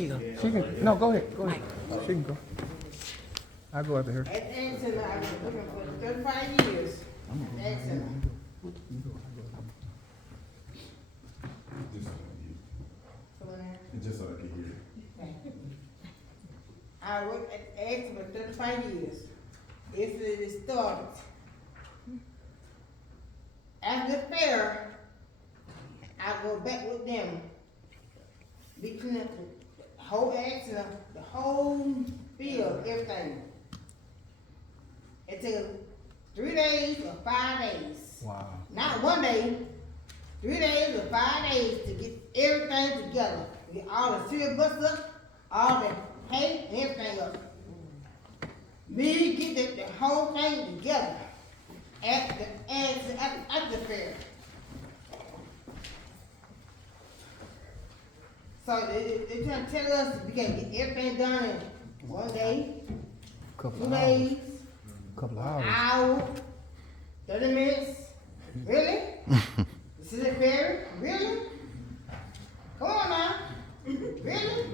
Here you go. She can, no, go ahead, go ahead. She can go. I'll go after her. At Exeter, I've been looking for 35 years. At Exeter. Just so I can hear. I worked at Exeter for 35 years. It started. After the fair, I go back with them. We clean up the whole Exeter, the whole field, everything. It took 3 days or 5 days. Wow. Not 1 day, 3 days or 5 days to get everything together. Get all the cereal bus up, all the hay, and everything up. Me get the whole thing together at the fair. So they trying to tell us we can get everything done in 1 day, Couple 2 of hours. days, Couple of hours. hour, 30 minutes. Really? This is a fair? Really? Come on now. Really?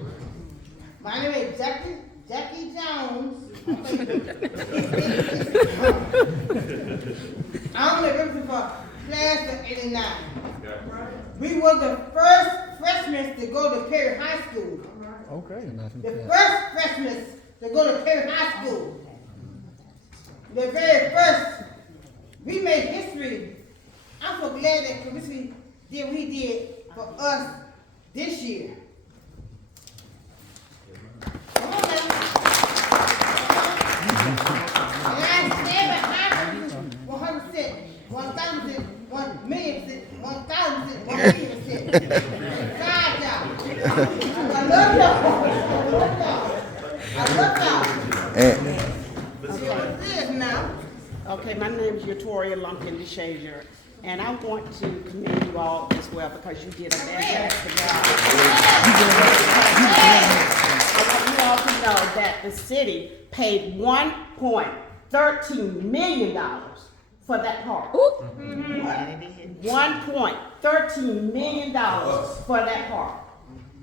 My name is Jackie Jones. I'm the representative for class of 89. We were the first freshmen to go to Perry High School. Okay. The first freshmen to go to Perry High School. The very first. We made history. I'm so glad that Commissioner did what he did for us this year. Come on now. And I stand behind 100%, 1,000%, 1,000,000%, 1,000%, 1,000,000%. God, y'all. I love y'all. I love y'all. See what it is now. Okay, my name is Yatoria Lumpkin DeShazier, and I want to commend you all as well because you did a fantastic job. I want you all to know that the city paid $1.13 million for that park. $1.13 million for that park.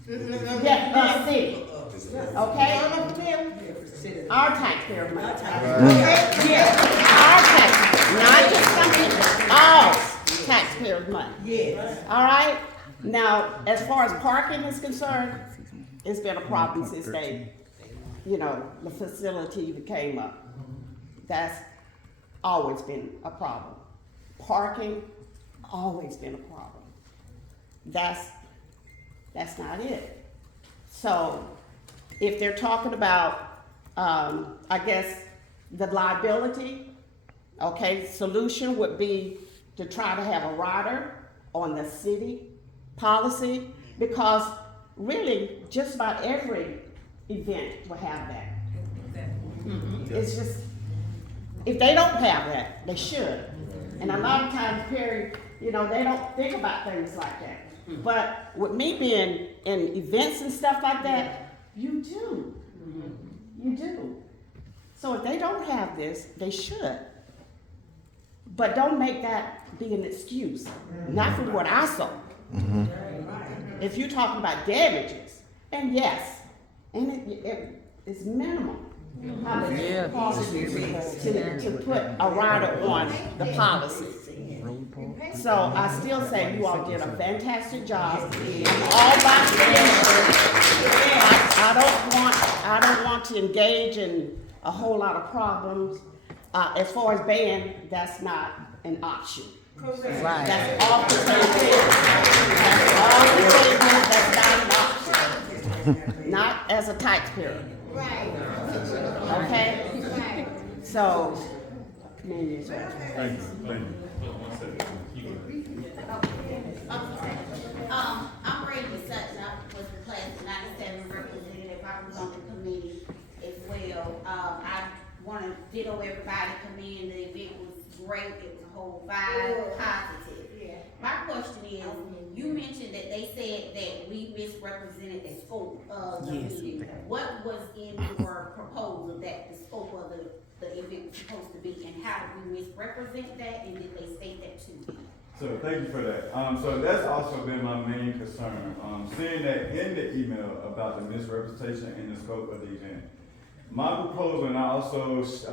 Yeah, the city. Okay? Our taxpayer money. Yeah, our taxpayer, not just something, all taxpayer money. Yes. All right? Now, as far as parking is concerned, it's been a problem since the facility that came up. That's always been a problem. Parking, always been a problem. That's not it. So, if they're talking about, I guess, the liability, okay, solution would be to try to have a rider on the city policy, because really, just about every event will have that. It's just, if they don't have that, they should. And a lot of times, Perry, they don't think about things like that. But with me being in events and stuff like that, you do. You do. So if they don't have this, they should. But don't make that be an excuse. Not from what I saw. If you're talking about damages, and yes, and it's minimal. How much it costs to put a rider on the policy. So I still say you all did a fantastic job. I'm all about I don't want to engage in a whole lot of problems. As far as ban, that's not an option. Right. That's off the table. That's off the table. That's not an option. Not as a taxpayer. Right. Okay? Right. So, commend you, sir. Thank you. Thank you. I'm Brady Sutton. I was the class of 97 representative. I was on the committee as well. I want to ditto everybody, commend. The event was great. It was a whole vibe, positive. Yeah. My question is, you mentioned that they said that we misrepresented the scope of the meeting. What was in your proposal that the scope of the event was supposed to be, and how did we misrepresent that, and did they state that to you? So thank you for that. So that's also been my main concern. Seeing that in the email about the misrepresentation and the scope of the event. My proposal, and I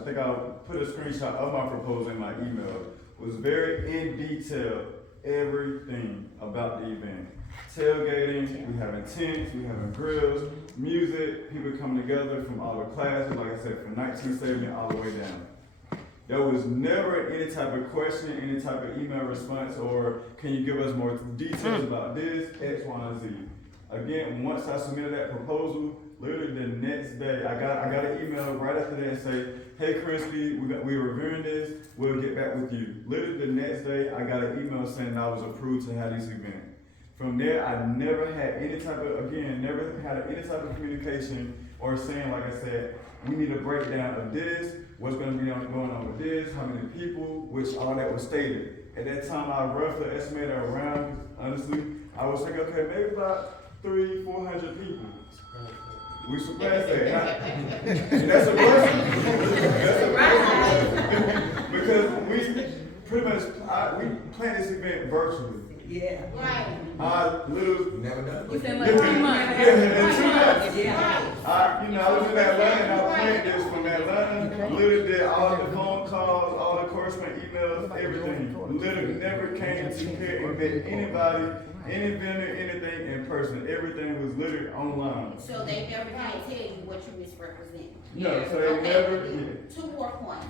think I put a screenshot of my proposal in my email, was very in detail, everything about the event. Tailgating, we having tents, we having grills, music, people coming together from all the classes, like I said, from 1970 all the way down. There was never any type of question, any type of email response, or can you give us more details about this, X, Y, and Z. Again, once I submitted that proposal, literally the next day, I got an email right after that and say, hey Krinsky, we're reviewing this, we'll get back with you. Literally the next day, I got an email saying I was approved to have this event. From there, I never had any type of, never had any type of communication or saying, like I said, we need a breakdown of this, what's going to be going on with this, how many people, which all that was stated. At that time, I roughly estimated around, honestly, I was thinking, okay, maybe about 300-400 people. We surpassed that. And that's a blessing. That's a blessing. Because we pretty much, we planned this event virtually. Yeah. Right. Never done. Within like 2 months. Yeah, in 2 months. Yeah. I was in Atlanta and I planned this from Atlanta. Literally did all the phone calls, all the correspondence emails, everything. Literally never came to here and met anybody, any vendor, anything in person. Everything was literally online. So they never can tell you what you misrepresent? No, so they Okay, never. Two more points.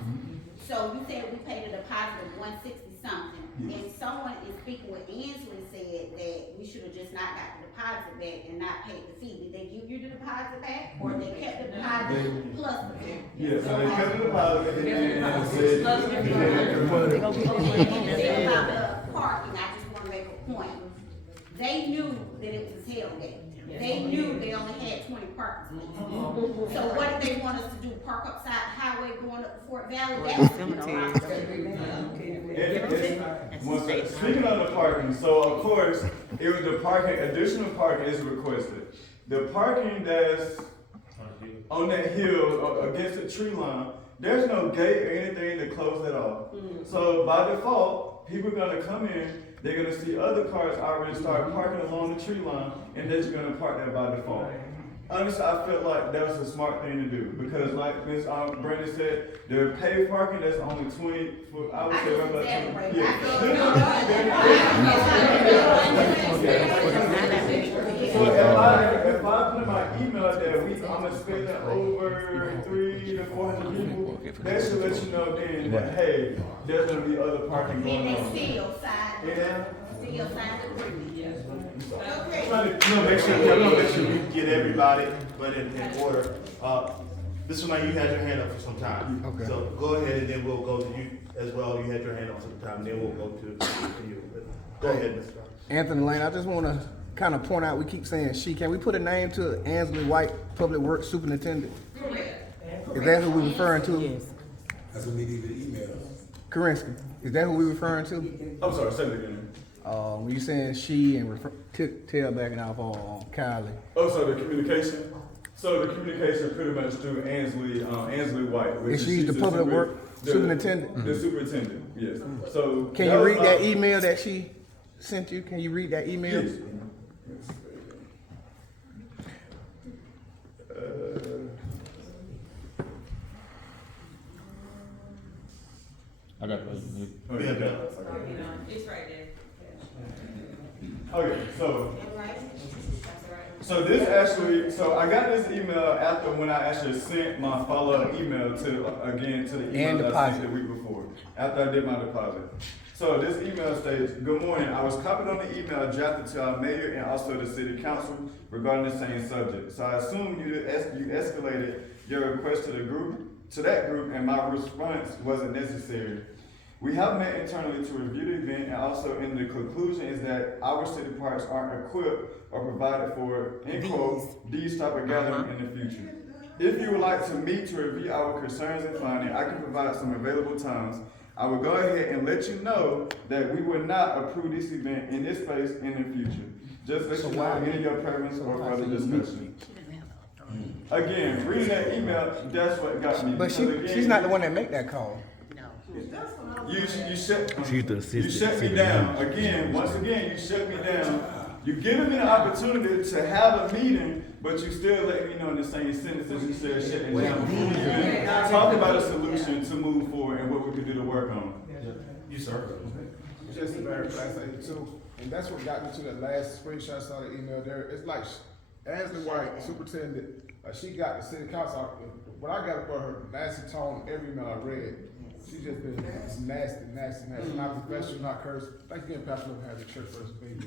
So you said we paid a deposit of 160 something, and someone in speaking with Ansley said that we should have just not got the deposit back and not paid the fee. Did they give you the deposit back, or they kept the deposit plus the fee? Yeah, so they kept the deposit and said. Say about the parking, I just wanna make a point. They knew that it was tailgate. They knew they only had 20 parking spaces. So what did they want us to do? Park upside the highway going up to Fort Valley? That was Speaking of the parking, so of course, it was the parking, additional parking is requested. The parking that's on that hill against the tree line, there's no gate or anything to close at all. So by default, people are gonna come in, they're gonna see other cars already start parking along the tree line, and they're just gonna park there by default. Honestly, I felt like that was a smart thing to do, because like Ms. Brandon said, the paid parking, that's only 20, I would say about 20. So if I put in my email that I'm expecting over 300 to 400 people, that should let you know then that, hey, there's gonna be other parking going And on. they still signed, Yeah. still signed the agreement. Okay. Make sure we get everybody, but in order. Mr. Knight, you had your hand up for some time. Okay. So go ahead and then we'll go to you as well. You had your hand up for some time, and then we'll go to you. Go ahead, Mr. Knight. Anthony Lane, I just want to kind of point out, we keep saying she. Can we put a name to Ansley White, Public Works Superintendent? Is that who we're referring to? That's what we need to email. Karinsky, is that who we're referring to? I'm sorry, say it again. When you saying she and tailbacking off on Kylie. Oh, so the communication? So the communication pretty much through Ansley White. Which Is she the public work superintendent? The superintendent, yes. So. Can you read that email that she sent you? Can you read that email? Yes. I got it. We have that. It's right there. Okay, so this actually, so I got this email after when I actually sent my follow-up email to the email And that I sent deposit. the week before, after I did my deposit. So this email states, good morning, I was copied on the email drafted to our mayor and also the city council regarding the same subject. So I assume you escalated your request to that group, and my response wasn't necessary. We have met internally to review the event, and also in the conclusion is that our city parks aren't equipped or provided for, in quote, these type of gatherings in the future. If you would like to meet to review our concerns and findings, I can provide some available times. I will go ahead and let you know that we will not approve this event in this space in the future. Just let you know any of your preference or further discussion. Again, reading that email, that's what got me. But Because again, she's not the one that make that call. That's what You shut She's the assistant you shut me city down. manager. Again, once again, you shut me down. You giving me the opportunity to have a meeting, but you still let me know in the same sentence that you said shutting down. Before we even talk about a solution to move forward and what we can do to work on. You, sir. Just to verify, say too, and that's what got me to the last screenshot, I saw the email there. It's like Ansley White, superintendent, she got the city council. What I got about her, nasty tone, every email I read, she just been nasty. Not professional, not curse. Thank you again, Pastor, for having the church first baby.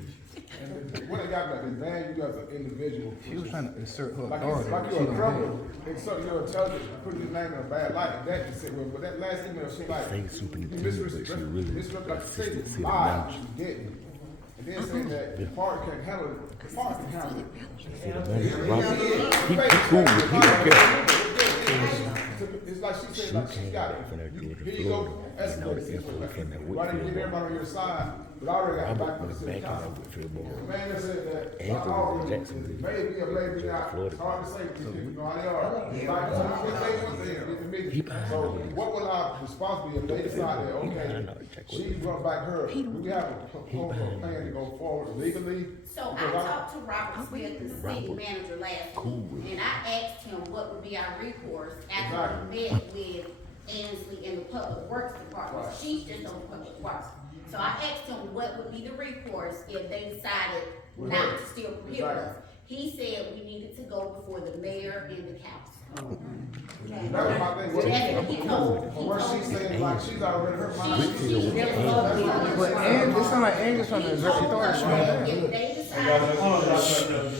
And what I got about the value you as an individual. She was trying to insert her Like authority. you're a criminal, insert your intelligence, put your name in a bad light, and that just said, well, but that last email, she like, Say superintendent, but she really like assistant say city lies, manager. you didn't. And then say that the party can handle it, the party can handle it. City manager, Robert, he cool with it, he don't care. It's like she said, like she got it. From that Georgia, Here you go, Florida, you know the info from that why didn't you get Whitfield. everybody on your side, but I already got Robert back from the was city backing up council. Whitfield The board. man that said that, Anthony already, Jackson, maybe or maybe not, Florida. it's hard to say, because you know how they are. Like, so you can say one thing, get the meeting. He behind So all this. what will our response be if they decide that, He okay, behind all this. Check what she he- brought back her, do we have a proposal plan to go forward legally? So I talked to Robert Smith, the city manager, last week, and I asked him what would be our recourse after we met with Ansley in the Public Works Department. She's just on Public Works. So I asked him what would be the recourse if they decided not to still prohibit us. He said we needed to go before the mayor and the council. Okay. That was my thing. That's what he told, From where she's saying, like, she's already hurt my. But Ann, it sound like Angel's trying to exert authority. If they decided.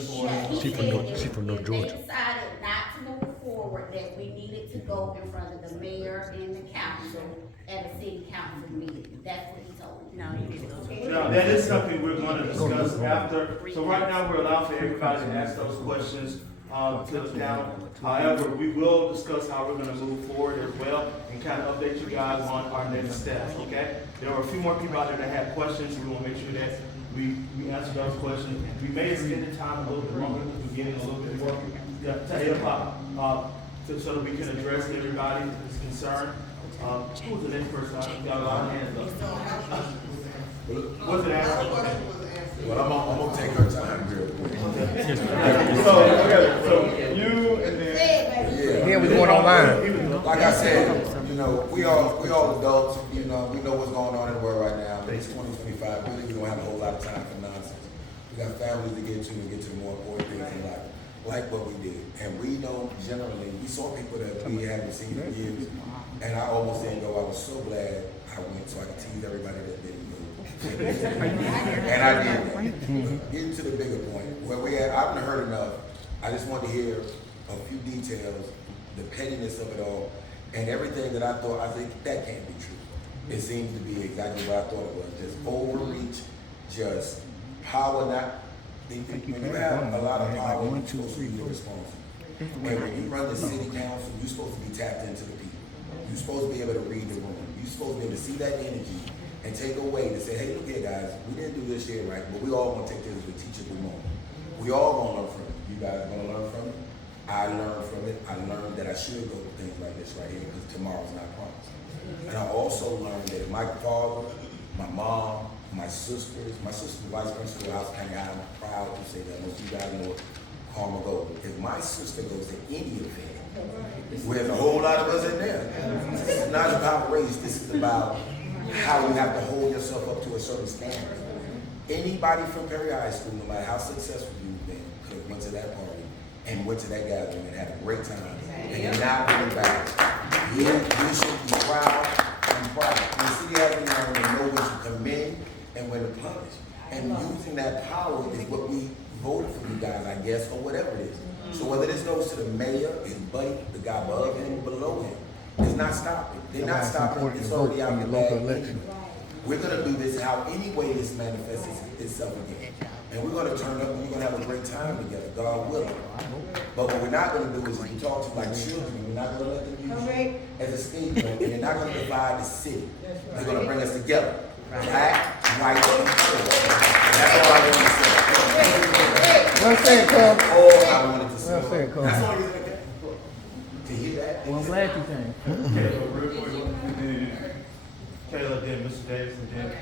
She from North Georgia. If they decided not to move forward, that we needed to go in front of the mayor and the council at a city council meeting. That's what he told me. No, you need to go. Now, that is something we're gonna discuss after. So right now, we're allowed for everybody to ask those questions, to the panel. However, we will discuss how we're gonna move forward as well and kind of update you guys on our next steps, okay? There were a few more people out there that had questions. We wanna make sure that we answer those questions. We may extend the time a little bit longer, because we're getting a little bit more, to 8 o'clock, so that we can address everybody's concern. Who's the next person? Y'all got hands up. What's the answer? Well, I'm gonna take her time real quick. So you and then. Yeah. Then we going online. Like I said, you know, we all adults, you know, we know what's going on in the world right now. It's 2025, really, we don't have a whole lot of time for nonsense. We got families to get to and get to the more important things in life, like what we did. And we know generally, we saw people that we haven't seen in years, and I almost didn't go. I was so glad I went so I could tease everybody that didn't go. And I did that. Getting to the bigger point, where we at, I've heard enough. I just want to hear a few details, the pettiness of it all, and everything that I thought, I think that can't be true. It seems to be exactly what I thought it was, just overreach, just power not, when you have a lot of power, you're supposed to be responsible. And when you run the city council, you're supposed to be tapped into the people. You're supposed to be able to read the room. You're supposed to be able to see that energy and take away to say, hey, look here guys, we didn't do this here right, but we all gonna take this as a teachable moment. We all gonna learn from it. You guys gonna learn from it. I learned from it. I learned that I should go to things like this right here because tomorrow's not promised. And I also learned that if my father, my mom, my sister's the vice principal of House County High, I'm proud to say that most of you guys know Karma Gold. If my sister goes to any event, there's a whole lot of us in there. This is not about race. This is about how you have to hold yourself up to a certain standard. Anybody from Perry High School, no matter how successful you've been, could have went to that party and went to that gathering and had a great time. And you're not going back. You should be proud and proud. The city has to learn to know when to commend and when to punish. And using that power is what we voted for you guys, I guess, or whatever it is. So whether this goes to the mayor, his buddy, the guy above him, below him, it's not stopping. They're not stopping. It's already out the local bag. election. We're gonna do this how any way this manifests itself again. And we're gonna turn up and we're gonna have a great time together, God willing. But what we're not gonna do is we talk to like children, we're not gonna let them use you as a scapegoat, and they're not gonna divide the city. They're gonna bring us together. Black, white, and color. That's all I wanted to say. Well said, Cub. All I wanted to say. Well said, Cub. That's all you think. To hear that. Well, I'm glad you came. Okay, so real quick, and then Kayla, then Mr. Davis, and then. Okay.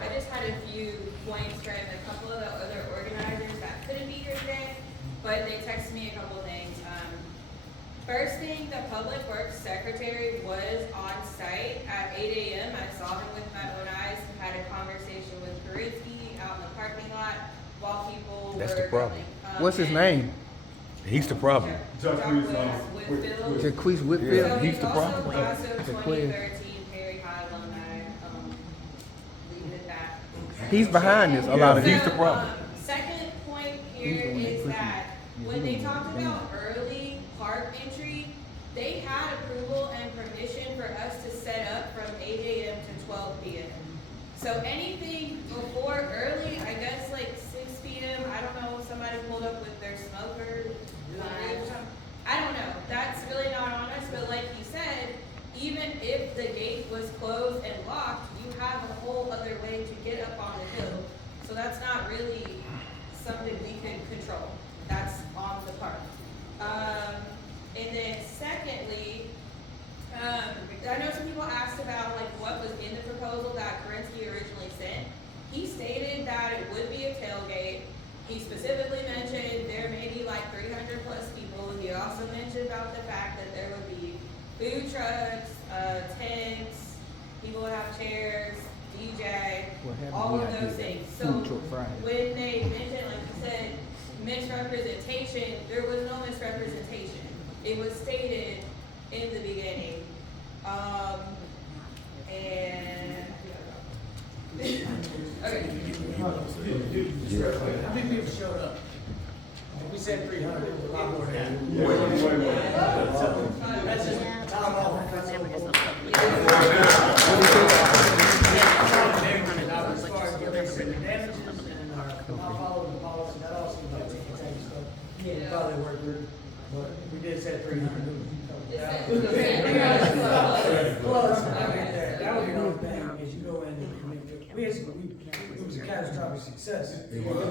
I just had a few points from a couple of the other organizers that couldn't be here today, but they texted me a couple of things. First thing, the Public Works Secretary was on site at 8 a.m. I saw him with my own eyes, had a conversation with Karinsky out in the parking lot while people That's were the problem. going. What's his name? He's the problem. Jacquees, Whitfield. Jaquez Whitfield. So he's the problem. also class of Jaquez. 2013 Perry High alumni, leaving it that. He's behind this. A lot of So, he's the problem. Second point here is that when they talked about early park entry, they had approval and permission for us to set up from 8 a.m. to 12 p.m. So anything before early, I guess like 6 p.m., I don't know, somebody pulled up with their smoker, or something. I don't know, that's really not on us, but like you said, even if the gate was closed and locked, you have a whole other way to get up on the hill. So that's not really something we can control. That's on the park. And then secondly, I know some people asked about like what was in the proposal that Karinsky originally sent. He stated that it would be a tailgate. He specifically mentioned there may be like 300 plus people. He also mentioned about the fact that there would be food trucks, tents, people would have chairs, DJ, all of those things. So when they mentioned, like you said, misrepresentation, there was no misrepresentation. It was stated in the beginning. And okay. How many people showed up? We said 300, it was a lot more than that. That's just time off. As far as the damages and not following the policy, that also like ticket tax stuff. Yeah, probably work through, but we did say 300. That would be one thing, is you go in and it was a catastrophic success. It was a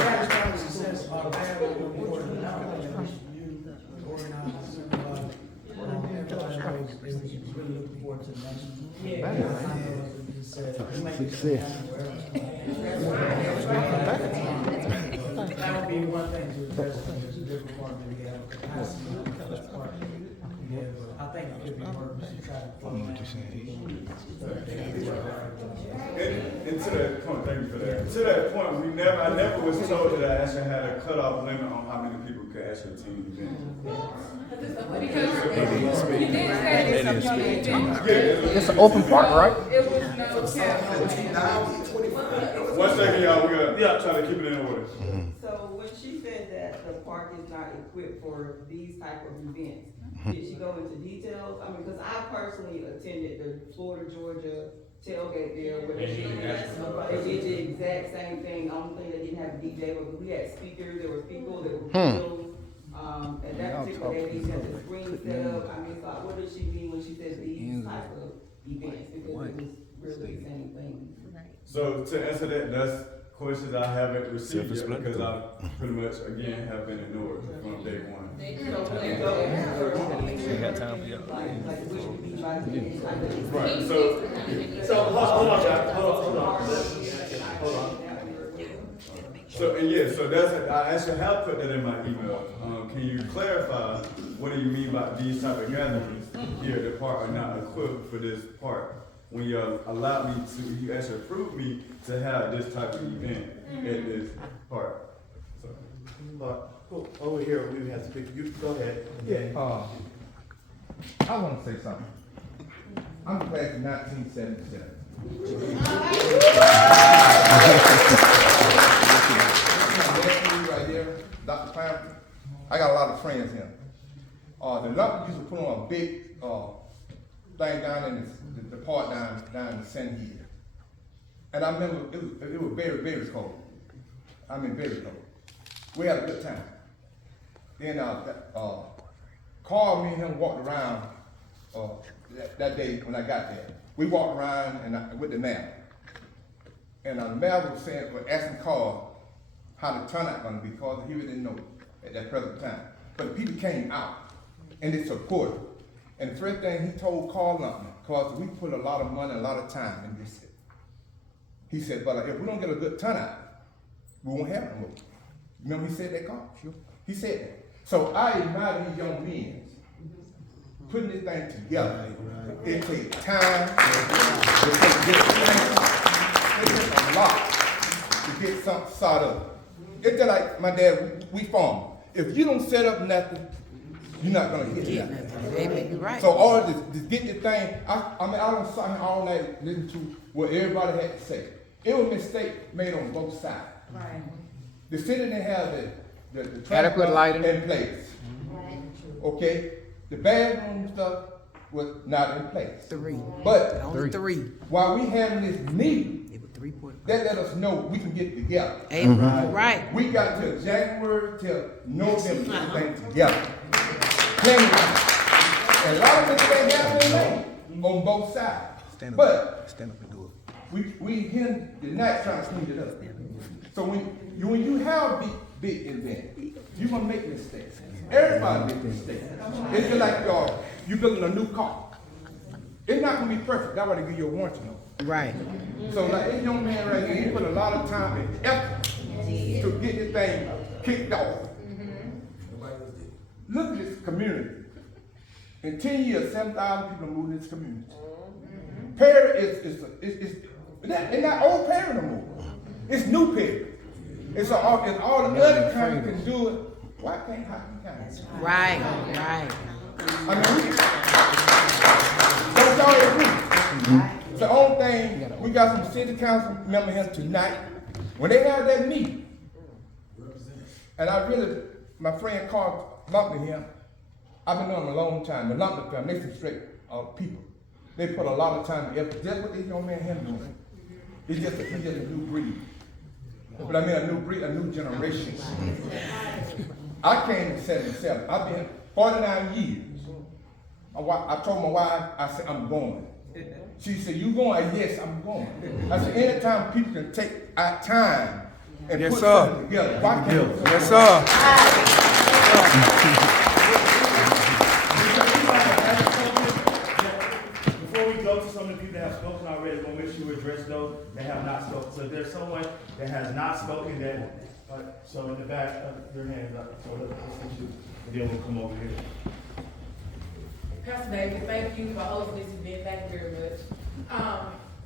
catastrophic success about a bad one more than not, you organize, everybody knows, they was really looking forward to the next one. Yeah. Success. That would be one thing to address, there's a different part that we have capacity on the part. Yeah, but I think it could be worth to try to. And to that point, thank you for that. To that point, I never was told that I actually had a cutoff limit on how many people could actually attend the event. It's an open park, right? One second, y'all, we gotta try to keep it in order. So when she said that the park is not equipped for these type of events, did she go into details? I mean, because I personally attended the Florida, Georgia tailgate there where they did the exact same thing. Only thing they didn't have a DJ, but we had speakers, there were people, there were videos. And that particular day, they had the screen set up. I mean, so what did she mean when she said these type of events? Because it was really the same thing. So to answer that, that's questions I haven't received yet because I pretty much, again, have been ignored from day one. got time for y'all. Right, so Hold on, Jack, hold on. So, and yeah, so that's, I actually have put that in my email. Can you clarify, what do you mean by these type of gatherings here at the park are not equipped for this park? When you allow me to, you actually approved me to have this type of event at this park. So. Cool. Over here, we have to speak, you go ahead. Yeah, I wanna say something. I'm back in 1977. Right there, Dr. Clamp, I got a lot of friends here. The Lump used to put on a big, thing down in the park down in San Diego. And I remember it was very, very cold. I mean, very cold. We had a good time. Then Carl, me and him walked around that day when I got there. We walked around with the mayor. And the mayor was asking Carl how the turnout gonna be, because he really didn't know at that present time. But the people came out and they supported. And the first thing he told Carl Lumpman, cause we put a lot of money, a lot of time in this. He said, but if we don't get a good turnout, we won't have no more. Remember he said that, Carl? Sure. He said that. So I admire these young men putting this thing together. It takes time. It takes a lot to get something started up. It's just like my dad, we farm. If you don't set up nothing, you're not gonna get nothing. Amen, you're right. So all this get this thing, I don't sit here all night listening to what everybody had to say. It was a mistake made on both sides. Right. The city didn't have the Adequate traffic lighting. in place. Okay, the bathroom stuff was not in place. But Only three. while we having this meeting, It was 3.5. that let us know we can get together. Amen. Right. We got till January till November to get things together. Plenty of time. And a lot of this thing happening late on both sides. But Stand up and do it. we here tonight trying to clean it up. So when you have big event, you gonna make mistakes. Everybody make mistakes. It's just like you building a new car. It's not gonna be perfect. That's why they give you a warranty note. Right. So like this young man right here, he put a lot of time and effort to get this thing kicked off. Look at this community. In 10 years, 7,000 people moved in this community. Perry it's not old Perry no more. It's new Perry. It's all the other counties can do it. Why can't Hocking County? Right. Right. I mean, don't y'all agree? It's the only thing, we got some city council member here tonight. When they have that meeting, and my friend Carl Lumpman here, I've been knowing him a long time. The Lumpman family, they some straight people. They put a lot of time and effort. That's what this young man here doing. He's just a new breed. But I mean a new breed, a new generation. I came in 77. I've been 49 years. I told my wife, I said, I'm going. She said, you going? Yes, I'm going. I said, anytime people can take our time and put something together, why can't we? Yes, sir. Before we go to some of the people that have spoken already, we'll make sure we address those that have not spoken. So if there's someone that has not spoken that, so in the back, your hand up, so let's get you, and then we'll come over here. Pastor David, thank you for hosting this event. Thank you very much.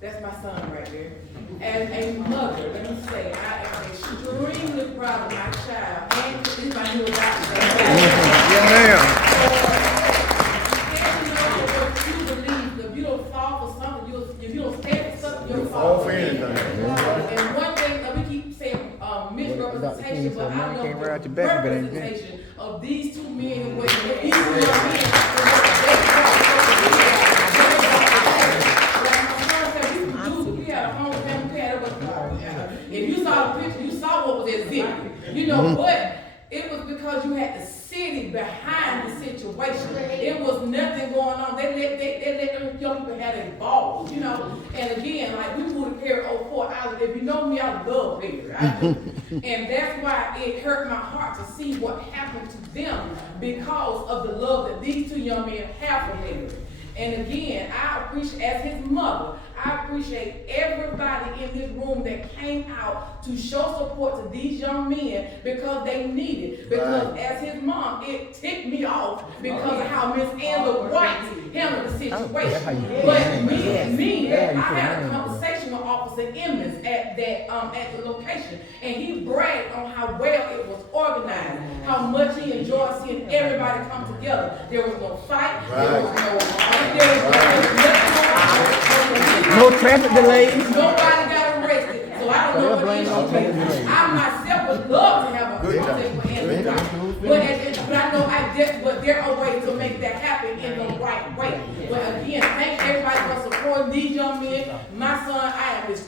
That's my son right there. As a mother, let me say, I am extremely proud of my child. And this is my new adoption. Yeah, ma'am. What you believe, if you don't fall for something, if you don't stand for something, you'll fall for anything. And one thing that we keep saying, misrepresentation, but I know the representation of these two men and women. If these two young men, if you saw the picture, you saw what was at zip. You know, but it was because you had the city behind the situation. It was nothing going on. They let them young people have their balls, you know. And again, like we moved to Perry 04 Island. If you know me, I love Perry. And that's why it hurt my heart to see what happened to them because of the love that these two young men have for Perry. And again, I appreciate, as his mother, I appreciate everybody in this room that came out to show support to these young men because they need it. Because as his mom, it ticked me off because of how Miss Angela White handled the situation. But me, I had a conversation with Officer Emmons at the location, and he bragged on how well it was organized, how much he enjoyed seeing everybody come together. There was no fight, No traffic delays. Nobody got arrested, so I don't know what issue is. I myself would love to have a conversation with Andrew, but there are ways to make that happen in the right way. But again, thank everybody for supporting these young men. My son,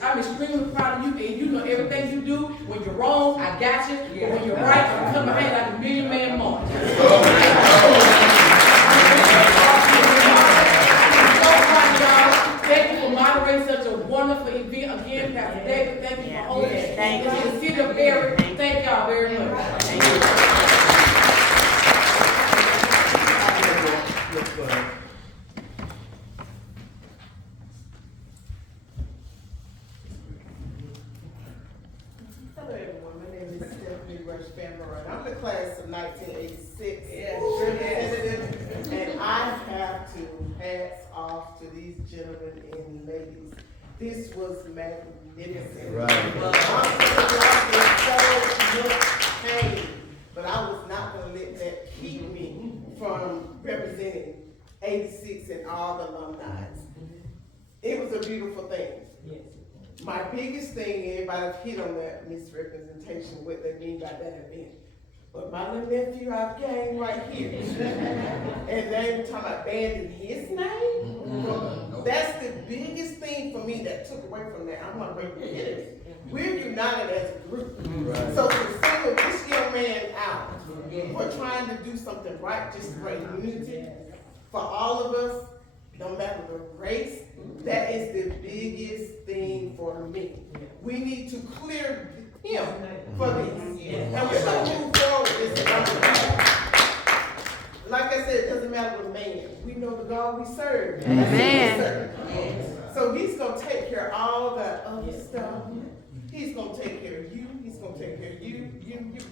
I'm extremely proud of you, and you know everything you do. When you're wrong, I got you, but when you're right, I'm coming behind like a million man march. Thank you for moderating such a wonderful event. Again, Pastor David, thank you for hosting it. Thank you. The city of Perry, thank y'all very much. Thank you. of 1986. Representative, and I have to hats off to these gentlemen and ladies. This was magnificent. Right. I'm so much pain, but I was not gonna let that keep me from representing 86 and all the alumni. It was a beautiful thing. My biggest thing, everybody's hit on that misrepresentation, what they mean by that event. But my little nephew I've gained right here, and they talking about banning his name? That's the biggest thing for me that took away from that. I'm gonna break the head. We're united as a group. Right. So to single this young man out for trying to do something right, just to bring unity for all of us, no matter the race, that is the biggest thing for me. We need to clear him for this. And we're gonna move forward this. Like I said, it doesn't matter what man. We know the God we serve. Amen. So he's gonna take care of all that other stuff. He's gonna take care of you. He's gonna take care of you,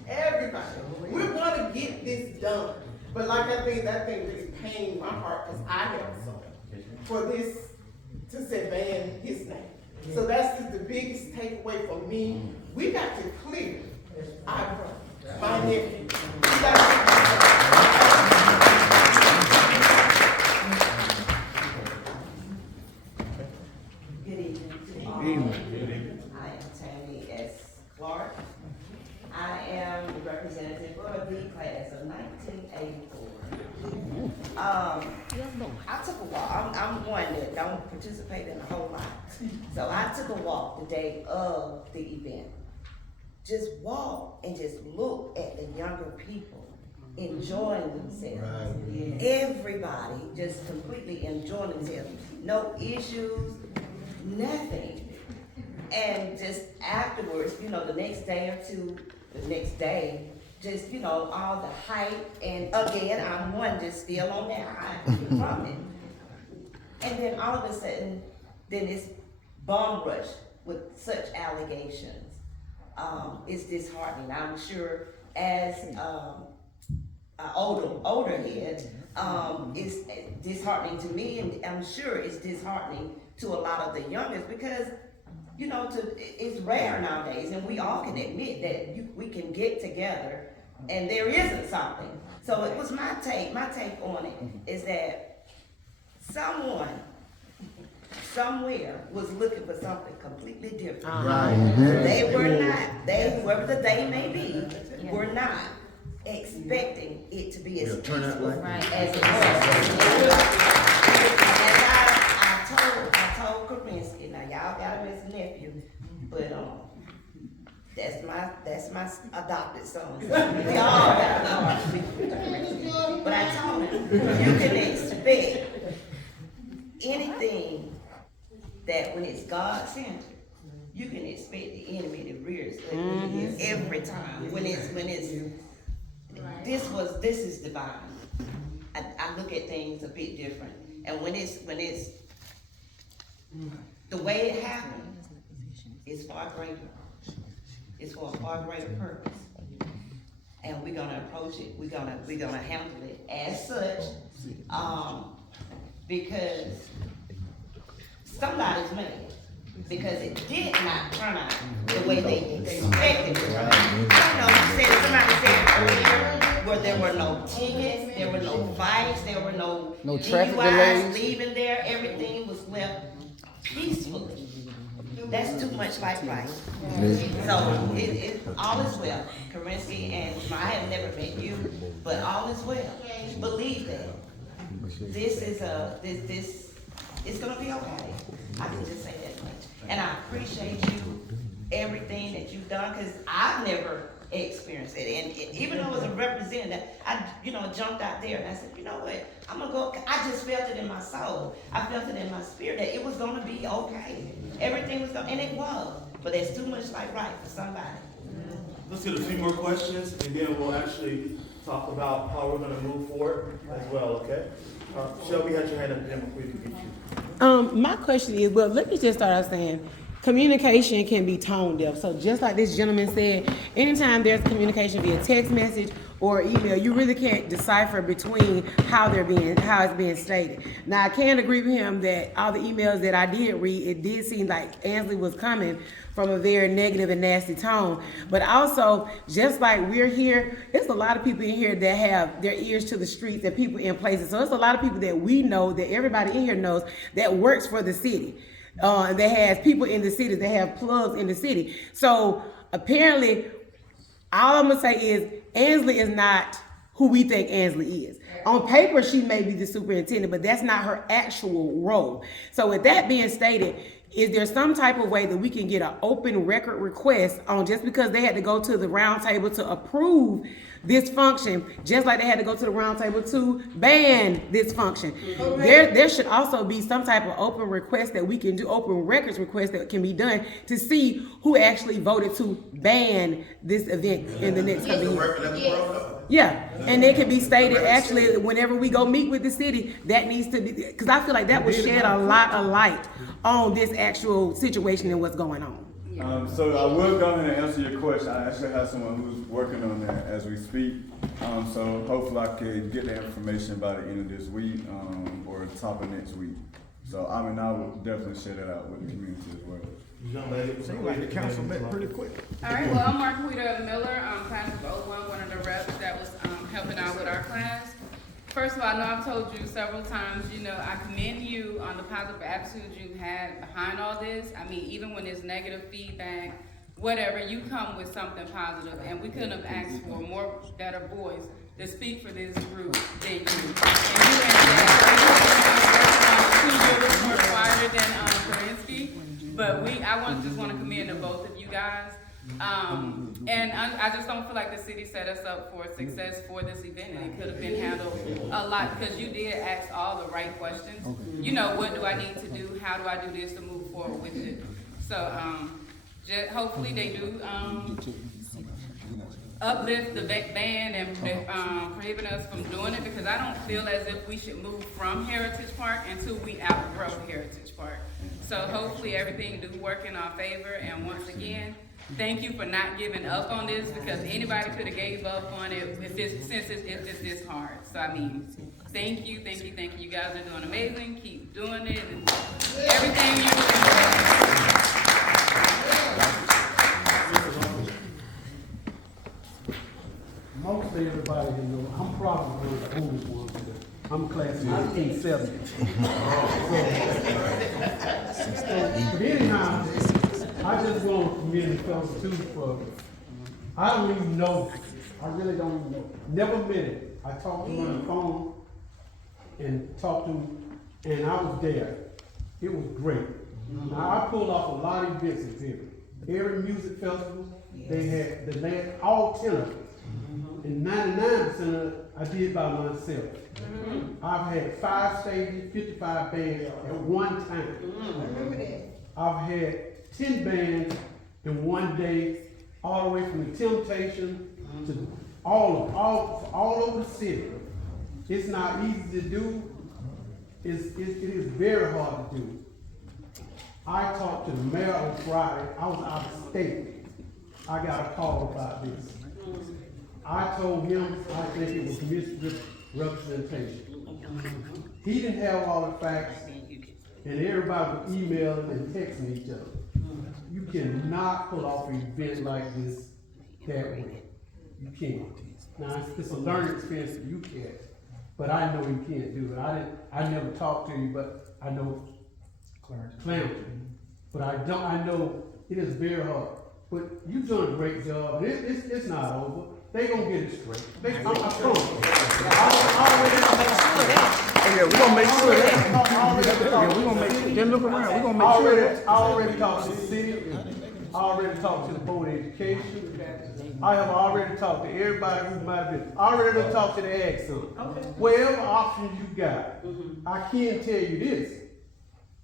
everybody. We're gonna get this done. But like I think that thing really pained my heart because I have something for this to say ban his name. So that's just the biggest takeaway for me. We got to clear our my nephew. Good evening. I am Tammy S. Clark. I am the representative for the class of 1984. I took a walk. I'm one that don't participate in a whole lot. So I took a walk the day of the event. Just walk and just look at the younger people enjoying themselves. Right. Everybody just completely enjoying themselves. No issues, nothing. And just afterwards, the next day or two, the next day, just, all the hype. And again, I'm one just still on that high from it. And then all of a sudden, then this bomb rush with such allegations. It's disheartening. I'm sure as an older head, it's disheartening to me, and I'm sure it's disheartening to a lot of the youngest because, it's rare nowadays, and we all can admit that we can get together and there isn't something. So it was my take on it is that someone somewhere was looking for something completely different. Right. They were not, whoever the they may be, were not expecting it to be as peaceful as it was. And I told Karinsky, now y'all got him as a nephew, but that's my adopted son. We all got a heart. But I told him, you can expect anything that when it's God-centered, you can expect the enemy to rear its ugly head every time. When it's this is divine. I look at things a bit different. And when it's the way it happened, it's far greater. It's for a far greater purpose. And we're gonna approach it, we're gonna handle it as such, because somebody's mad. Because it did not turn out the way they expected it to turn out. Somebody said earlier, where there were no tickets, there were no fights, there were no traffic DUIs delays. leaving there, everything was left peacefully. That's too much like Christ. So it all is well. Karinsky and I have never met you, but all is well. Believe that. This is this it's gonna be okay. I can just say that much. And I appreciate you, everything that you've done, because I've never experienced it. And even though I was a representative, I jumped out there and I said, you know what, I'm gonna go. I just felt it in my soul. I felt it in my spirit that it was gonna be okay. Everything was and it was. But there's too much like right for somebody. Let's get a few more questions, and then we'll actually talk about how we're gonna move forward as well, okay? Shelby had your hand up, and then we can get you. My question is, well, let me just start out saying, communication can be tone deaf. So just like this gentleman said, anytime there's communication via text message or email, you really can't decipher between how it's being stated. Now, I can agree with him that all the emails that I did read, it did seem like Ansley was coming from a very negative and nasty tone. But also, just like we're here, there's a lot of people in here that have their ears to the streets and people in places. So it's a lot of people that we know, that everybody in here knows, that works for the city. That has people in the city, that have plugs in the city. So apparently, all I'm gonna say is Ansley is not who we think Ansley is. On paper, she may be the superintendent, but that's not her actual role. So with that being stated, is there some type of way that we can get an open record request on, just because they had to go to the round table to approve this function, just like they had to go to the round table to ban this function? There should also be some type of open request that we can do, open records request that can be done to see who actually voted to ban this event in the next coming year. Yeah, and it can be stated actually whenever we go meet with the city, that needs to be, because I feel like that would shed a lot of light on this actual situation and what's going on. So I will go ahead and answer your question. I actually have someone who's working on that as we speak. So hopefully I can get the information by the end of this week, or the top of next week. So I will definitely share that out with the community as well. Seems like the council met pretty quick. All right, well, I'm Marquita Miller, class of 01, one of the reps that was helping out with our class. First of all, I know I've told you several times, I commend you on the positive attitude you had behind all this. I mean, even when there's negative feedback, whatever, you come with something positive, and we couldn't have asked for more better voice to speak for this group than you. And you and Two more quieter than Karinsky, but I just want to commend the both of you guys. And I just don't feel like the city set us up for success for this event, and it could have been handled a lot, because you did ask all the right questions. What do I need to do? How do I do this to move forward with it? So, hopefully they do, uplift the ban and prohibit us from doing it, because I don't feel as if we should move from Heritage Park until we outgrow Heritage Park. So hopefully everything do work in our favor, and once again, thank you for not giving up on this, because anybody could have gave up on it if it's this hard. So thank you. You guys are doing amazing. Keep doing it, and everything you do. Mostly everybody I'm probably the oldest one. I'm class of 1970. But anyhow, I just want to commend the fellas too for, I don't even know, I really don't even know. Never met it. I talked to him on the phone and talked to him, and I was there. It was great. Now, I pulled off a lot of events here. Every music festival, they had all 10 of them. And 99% of it I did by myself. I've had 5 stages, 55 bands at one time. I've had 10 bands in one day, all the way from the Temptation to all over the city. It's not easy to do. It is very hard to do. I talked to the mayor on Friday. I was out of state. I got a call about this. I told him I think it was misrepresentation. He didn't have all the facts, and everybody was emailing and texting each other. You cannot pull off an event like this that way. You can't. Now it's a learning experience that you can, but I know you can't do it. I never talked to you, but I know Clarence. But I know it is very hard. But you've done a great job. It's not over. They gonna get it straight. I promise. Yeah, we're gonna make sure of that. Yeah, we're gonna make sure. Then look around. We're gonna make sure of that. I already talked to the city. I already talked to the Board of Education. I have already talked to everybody who might have been. I already talked to the Ag Center. Whatever options you got, I can tell you this.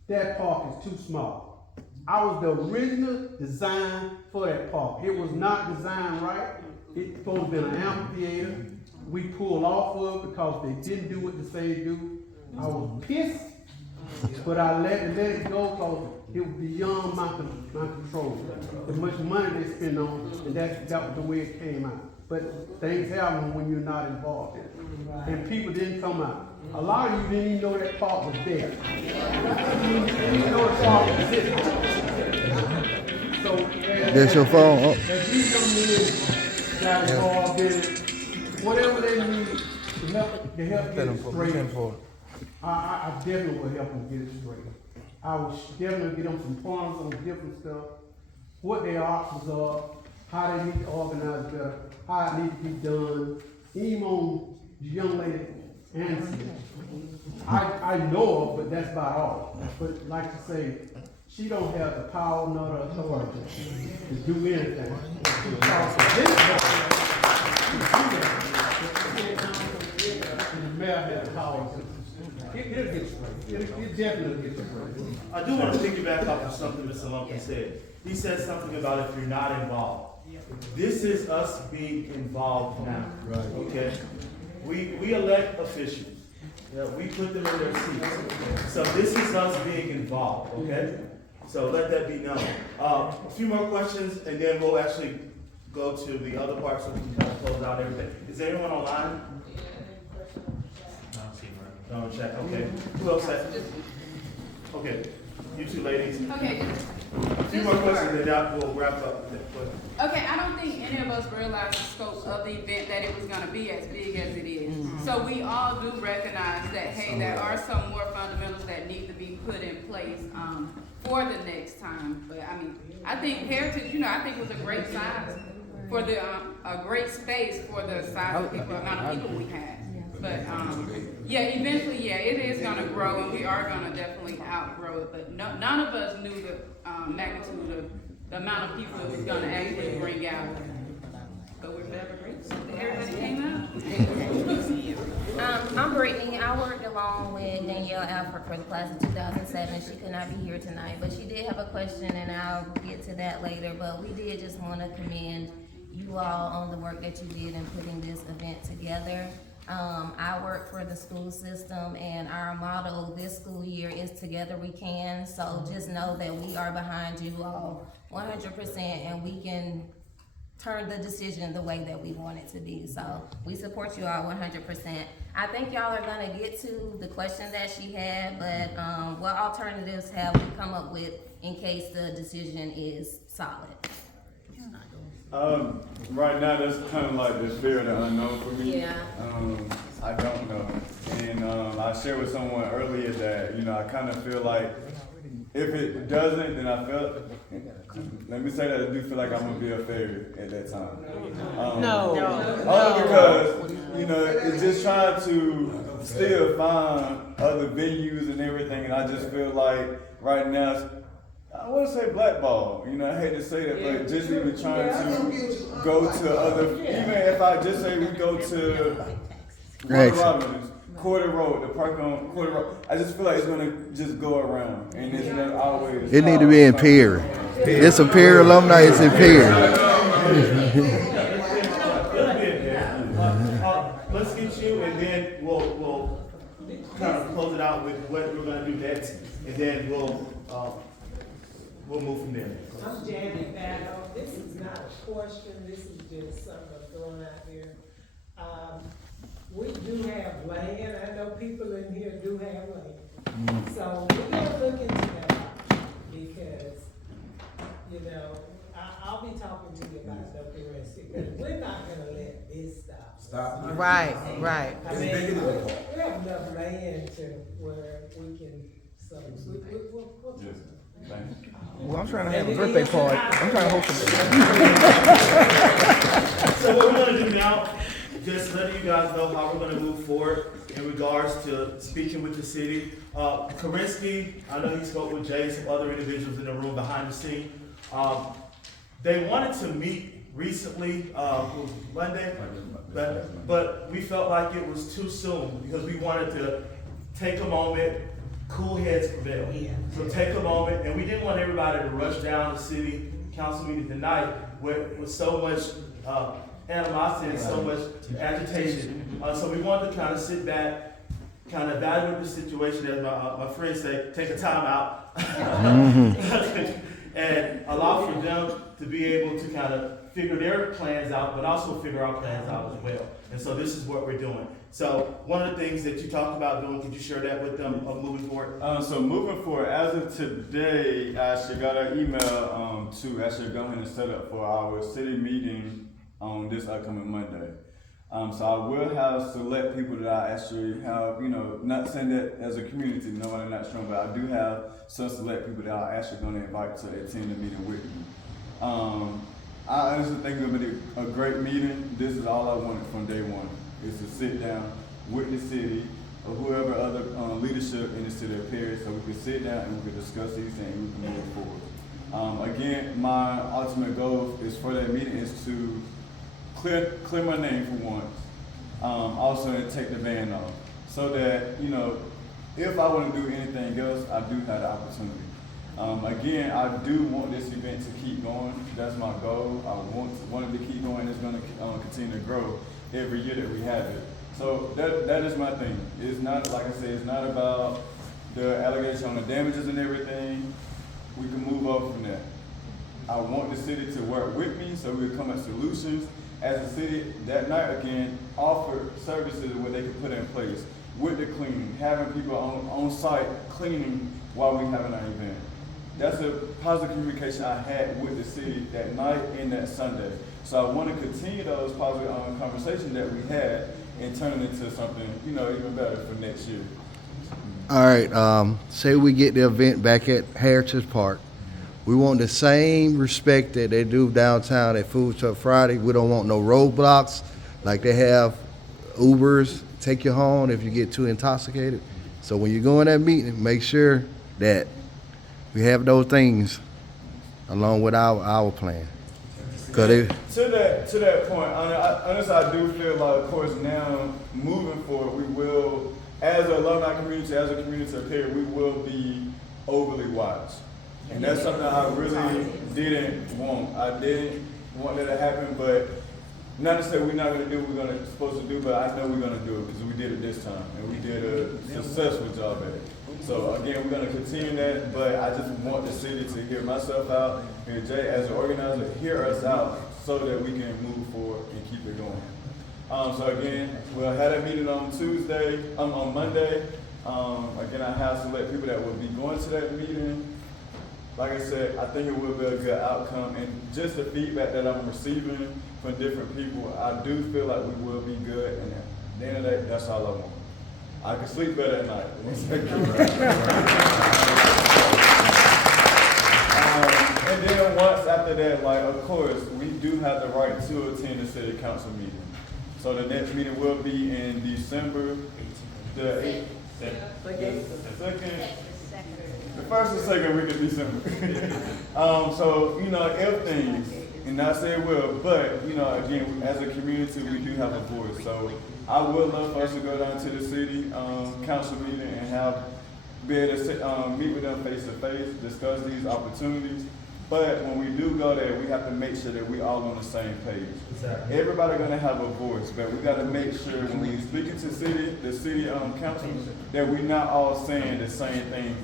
That park is too small. I was the original design for that park. It was not designed right. It's supposed to be an amphitheater. We pulled off of it because they didn't do what they say they do. I was pissed, but I let it go because it was beyond my control. As much money they spent on, and that was the way it came out. but things happen when you're not involved in it. And people didn't come out. A lot of you didn't even know that park was there. You didn't even know the park existed. So, That's your phone. Oh. as these young men got involved in it, whatever they need to help get it straight, I definitely will help them get it straight. I will definitely get them some points on different stuff, what their options are, how they need to organize better, how it needs to be done. Even on the young lady Ansley, I know her, but that's about all. But like I say, she don't have the power nor the authority to do anything. The mayor has the power. It'll get straight. It definitely get straight. I do want to piggyback off of something Mr. Lumpkin said. He said something about if you're not involved. This is us being involved now, okay? We elect officials. We put them in their seats. So this is us being involved, okay? So let that be known. A few more questions, and then we'll actually go to the other part so we can kind of close out everything. Is there anyone online? No, check, okay. Who else has? Okay, you two ladies. Okay. A few more questions, and then we'll wrap up. Okay, I don't think any of us realized the scope of the event, that it was gonna be as big as it is. So we all do recognize that, hey, there are some more fundamentals that need to be put in place, for the next time. But I mean, I think Heritage, I think was a great size for the, a great space for the size of people, amount of people we had. But, yeah, eventually, yeah, it is gonna grow, and we are gonna definitely outgrow it, but none of us knew the, magnitude of the amount of people it was gonna actually bring out. But we're forever grateful that everybody came out. I'm Brittany. I worked along with Danielle Alford for the class of 2007. She could not be here tonight, but she did have a question, and I'll get to that later. But we did just want to commend you all on the work that you did in putting this event together. I work for the school system, and our motto this school year is Together We Can. So just know that we are behind you all 100%, and we can turn the decision the way that we want it to be. So we support you all 100%. I think y'all are gonna get to the question that she had, but what alternatives have we come up with in case the decision is solid? Right now, that's kind of like the fear of the unknown for me. Yeah. I don't know. And I shared with someone earlier that, I kind of feel like if it doesn't, then I feel, let me say that I do feel like I'm going to be a failure at that time. Only because, it's just trying to still find other venues and everything, and I just feel like right now, I wouldn't say blackball, I hate to say that, but just even trying to go to other, even if I just say we go to Robbins, Quarter Road, the park on Quarter Road, I just feel like it's gonna just go around, and it's not always. It need to be in Perry. It's a Perry alumni, it's in Perry. Let's get you, and then we'll kind of close it out with what we're gonna do next, and then we'll move from there. I'm Janet Battle. This is not a question, this is just something I'm throwing out there. We do have land, I know people in here do have land. So we're gonna look into that because, I'll be talking to you about it up here in secret. We're not gonna let this stop. Right. I mean, we have enough land to where we can, so we'll Yes. Thank you. Well, I'm trying to have a birthday party. I'm trying to host So what we're gonna do now, just letting you guys know how we're gonna move forward in regards to speaking with the city. Karinsky, I know he spoke with Jay, some other individuals in the room behind the scene. They wanted to meet recently, it was Monday, but we felt like it was too soon because we wanted to take a moment. Cool heads prevail. So take a moment, and we didn't want everybody to rush down the city council meeting tonight with so much animosity and so much agitation. So we wanted to kind of sit back, kind of evaluate the situation, as my friends say, take a time out, and allow for them to be able to kind of figure their plans out, but also figure our plans out as well. And so this is what we're doing. So one of the things that you talked about doing, could you share that with them moving forward? So moving forward, as of today, I actually got an email to actually go ahead and set up for our city meeting on this upcoming Monday. So I will have select people that I actually have, not saying that as a community, no one is not strong, but I do have some select people that I'm actually going to invite to attend the meeting with me. I honestly think it'll be a great meeting. This is all I wanted from day one, is to sit down with the city or whoever other leadership in the city of Perry, so we could sit down and we could discuss these things and we can move forward. Again, my ultimate goal is for that meeting is to clear my name for once. Also take the ban off, so that if I want to do anything else, I do have the opportunity. Again, I do want this event to keep going. That's my goal. I want it to keep going. It's going to continue to grow every year that we have it. So that is my thing. It's not, like I said, it's not about the allegation on the damages and everything. We can move on from that. I want the city to work with me so we can come up with solutions. As a city, that night again, offer services where they can put in place with the cleaning, having people on site cleaning while we having our event. That's a positive communication I had with the city that night and that Sunday. So I want to continue those positive conversations that we had and turn it into something, even better for next year. All right, say we get the event back at Heritage Park. We want the same respect that they do downtown at Food Truck Friday. We don't want no roadblocks like they have Ubers take you home if you get too intoxicated. So when you go in that meeting, make sure that we have those things along with our plan. To that point, honestly, I do feel like, of course, now moving forward, we will, as an alumni community, as a community of Perry, we will be overly watched. And that's something I really didn't want. I didn't want that to happen, but not to say we're not going to do what we're supposed to do, but I know we're going to do it because we did it this time, and we did a successful job at it. So again, we're going to continue that, but I just want the city to hear myself out, hear Jay as an organizer, hear us out so that we can move forward and keep it going. So again, we'll have that meeting on Monday. Again, I have select people that will be going to that meeting. Like I said, I think it will be a good outcome, and just the feedback that I'm receiving from different people, I do feel like we will be good, and at the end of the day, that's all I want. I can sleep better at night. And then once after that, of course, we do have the right to attend the city council meeting. So the next meeting will be in December the 8th. The first and second week of December. So, if things, and not say it will, but, again, as a community, we do have a voice. So I would love for us to go down to the city council meeting and be able to meet with them face to face, discuss these opportunities. But when we do go there, we have to make sure that we all on the same page. Exactly. Everybody gonna have a voice, but we gotta make sure when we speaking to the city council, that we're not all saying the same thing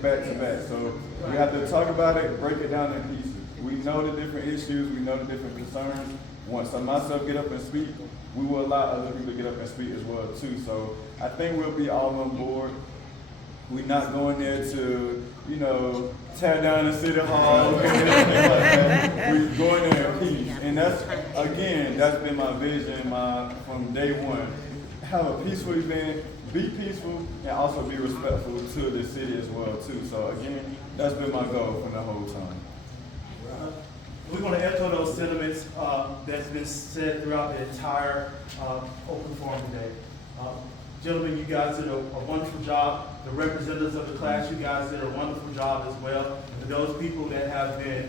back to back. So we have to talk about it, break it down in pieces. We know the different issues, we know the different concerns. Once I myself get up and speak, we will allow other people to get up and speak as well too. So I think we'll be all on board. We're not going there to, tear down the city hall or anything like that. We're going there in peace. And that's been my vision from day one. Have a peaceful event, be peaceful, and also be respectful to the city as well too. So again, that's been my goal from the whole time. We're going to echo those sentiments that's been said throughout the entire open forum today. Gentlemen, you guys did a wonderful job. The representatives of the class, you guys did a wonderful job as well. And for those people that have been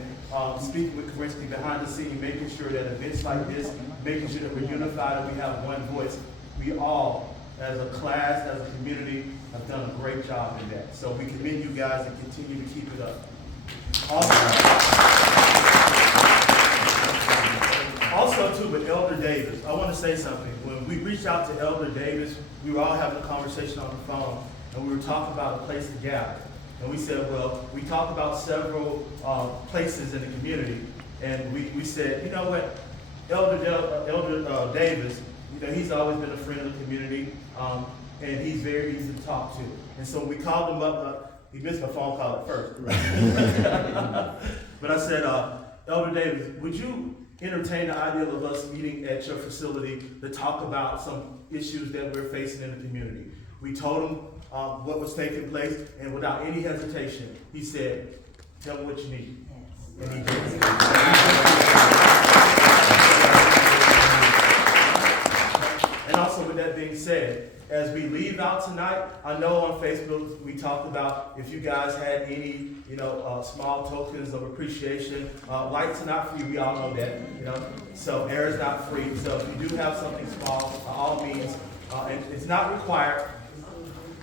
speaking with Kerensky behind the scene, making sure that events like this, making sure that we're unified and we have one voice. We all, as a class, as a community, have done a great job in that. So we commend you guys and continue to keep it up. Also, too, with Elder Davis, I want to say something. When we reached out to Elder Davis, we were all having a conversation on the phone, and we were talking about a place to gather. And we said, well, we talked about several places in the community, And we said, you know what, Elder Davis, you know, he's always been a friend of the community, and he's very easy to talk to. And so we called him up, he missed my phone call at first. But I said, Elder Davis, would you entertain the idea of us meeting at your facility to talk about some issues that we're facing in the community? We told him what was taking place, and without any hesitation, he said, tell me what you need. And he did. And also with that being said, as we leave out tonight, I know on Facebook we talked about if you guys had any, you know, small tokens of appreciation. Lights are not free, we all know that, you know. So air is not free. So if you do have something small, by all means, and it's not required.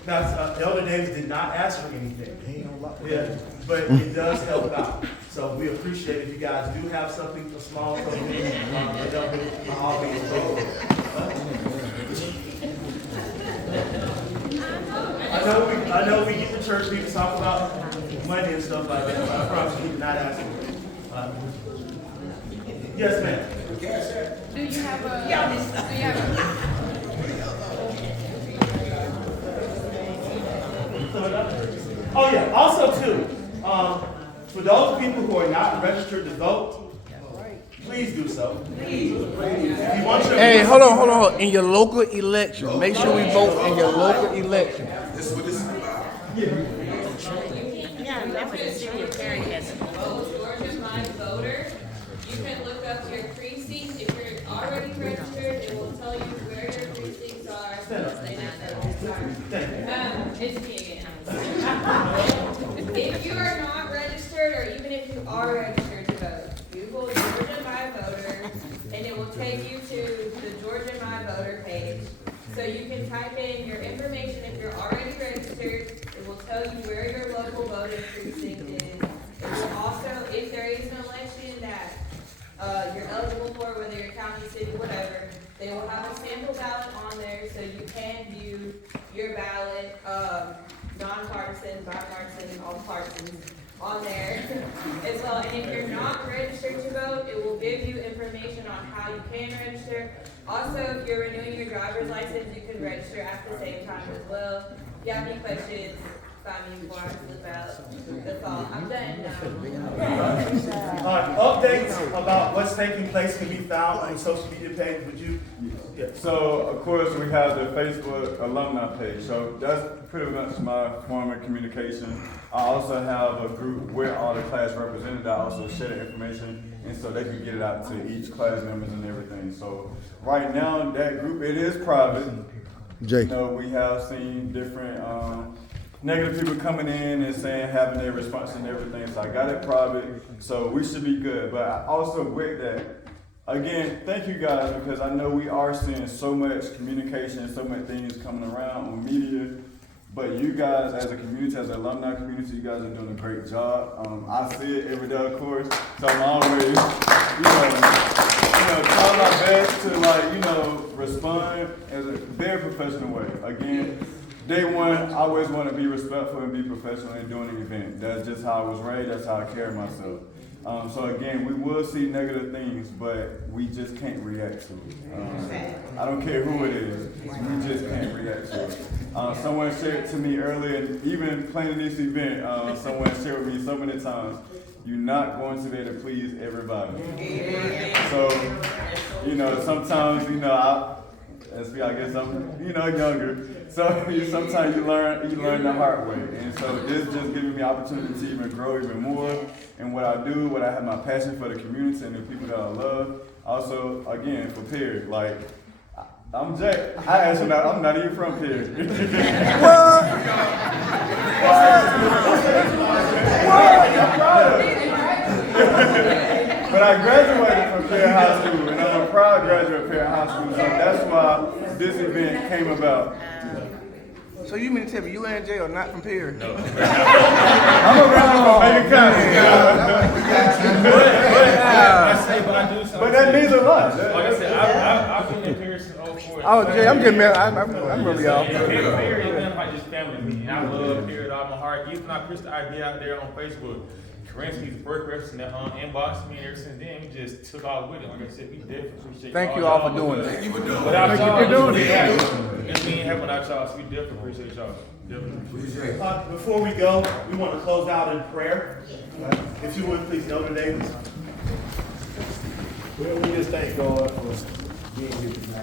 Now, Elder Davis did not ask for anything. Yeah, but it does help out. So we appreciate if you guys do have something small from me. By all means, I know we get the church people talk about money and stuff like that, but I promise you, not asking. Yes, ma'am. Do you have a? Oh yeah. Also too, for those people who are not registered to vote, please do so. Please. Hey, hold on. In your local election, make sure we vote in your local election. This is what this is about. Yeah, remember the city of Perry has Georgia My Voter. You can look up your precinct. If you're already registered, it will tell you where your precincts are. It's me again. If you are not registered, or even if you are registered to vote, Google Georgia My Voter, and it will take you to the Georgia My Voter page. So you can type in your information if you're already registered. It will tell you where your local voting precinct is. It will also, if there is an election that you're eligible for, whether you're county, city, whatever, they will have a sample ballot on there so you can view your ballot, nonpartisan, bipartisan, all partisans on there as well. And if you're not registered to vote, it will give you information on how you can register. Also, if you're renewing your driver's license, you can register at the same time as well. If you have any questions, find me before I flip out. That's all. I'm done now. Updates about what's taking place can be found on the social media page. Would you? Yeah. So of course we have the Facebook alumni page. So that's pretty much my form of communication. I also have a group where all the class representatives also share the information, and so they can get it out to each class members and everything. So right now that group, it is private. Jake. You know, we have seen different negative people coming in and saying, having their response and everything. So I got it private, so we should be good. But I also with that, again, thank you guys, because I know we are seeing so much communication, so many things coming around on media. But you guys, as a community, as an alumni community, you guys are doing a great job. I see it every day, of course. So I'm always, try my best to respond in a very professional way. Again, day one, I always want to be respectful and be professional in doing an event. That's just how I was raised. That's how I carry myself. So again, we will see negative things, but we just can't react to it. I don't care who it is, we just can't react to it. Someone shared to me earlier, even planning this event, someone shared with me so many times, you're not going to be able to please everybody. So, sometimes, I guess I'm, younger. So sometimes you learn the hard way. And so this just giving me opportunity to even grow even more in what I do, what I have my passion for the community and the people that I love. Also, again, for Perry, I'm Jay. I'm not even from Perry. But I graduated from Perry High School, and I'm a proud graduate of Perry High School, so that's why this event came about. So you mean to tell me you and Jay are not from Perry? No. I'm a brother from Macon County. But that means a lot. Like I said, I've been in Perry since 04. Oh, Jay, I'm getting married. I'm really off. Perry is nothing like just family to me. And I love Perry with all my heart. Even I pushed the idea out there on Facebook. Ransom, he's the first person that inboxed me, and ever since then, we just took off with it. Like I said, we definitely appreciate Thank you all for doing it. Thank you for doing it. Without Thank you y'all, for doing we it. ain't have without y'all, so we definitely appreciate y'all. Definitely. Appreciate it. Before we go, we want to close out in prayer. If you would, please, Elder Davis. We just thank God for being here tonight.